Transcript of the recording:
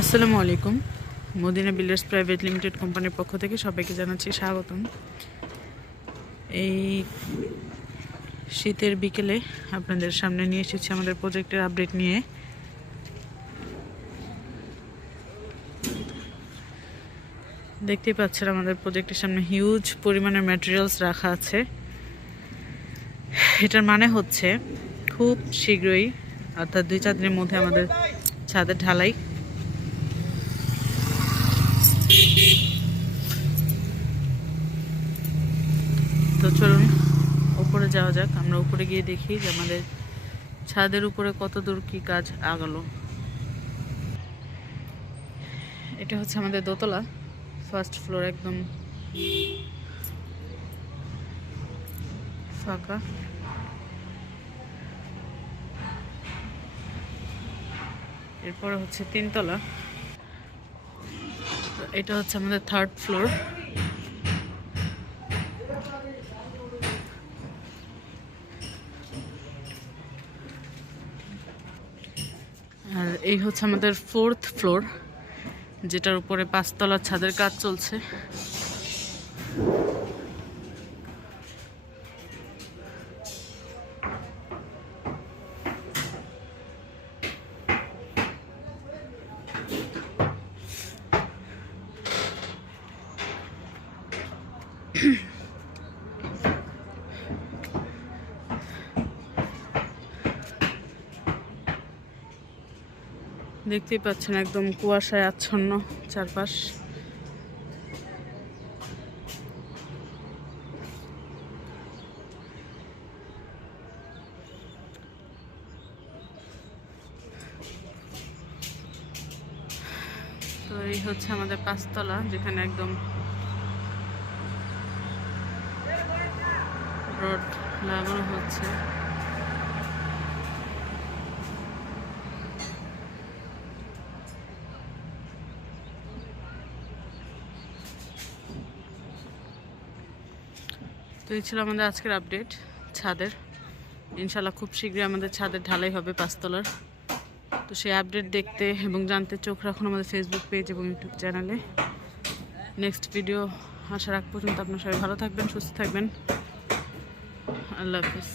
আসসালামু আলাইকুম। Medina builders private limited কোম্পানির পক্ষ থেকে সবাইকে জানাচ্ছি স্বাগতম। এই শীতের বিকেলে আপনাদের সামনে নিয়ে এসেছি আমাদের প্রজেক্টের আপডেট নিয়ে। দেখতেই পাচ্ছেন আমাদের প্রজেক্টের সামনে হিউজ পরিমাণের ম্যাটেরিয়ালস রাখা আছে। এটার মানে হচ্ছে খুব শীঘ্রই অর্থাৎ 2-4 দিনের মধ্যে আমাদের ছাদের ঢালাই তো চলুন উপরে যাওয়া যাক। আমরা উপরে গিয়ে দেখি যে আমাদের ছাদের উপরে কত দূর কি কাজ আগালো। এটা হচ্ছে আমাদের দোতলা, ফার্স্ট ফ্লোর একদম ফাঁকা। এরপরে হচ্ছে 3 তলা, এটা হচ্ছে আমাদের থার্ড ফ্লোর। আর এই হচ্ছে আমাদের 4th ফ্লোর, যেটার উপরে 5 তলার ছাদের কাজ চলছে। দেখতেই পাচ্ছেন একদম কুয়াশায় আচ্ছন্ন চারপাশ। তো এই হচ্ছে আমাদের 5 তলা, যেখানে একদম রড লাগানো হচ্ছে। তো এই ছিল আমাদের আজকের আপডেট ছাদের। ইনশাল্লাহ খুব শীঘ্রই আমাদের ছাদের ঢালাই হবে 5 তলার। তো সেই আপডেট দেখতে এবং জানতে চোখ রাখুন আমাদের ফেসবুক পেজ এবং ইউটিউব চ্যানেলে। নেক্সট ভিডিও আসার আগ পর্যন্ত আপনারা সবাই ভালো থাকবেন, সুস্থ থাকবেন। আল্লাহ হাফিজ।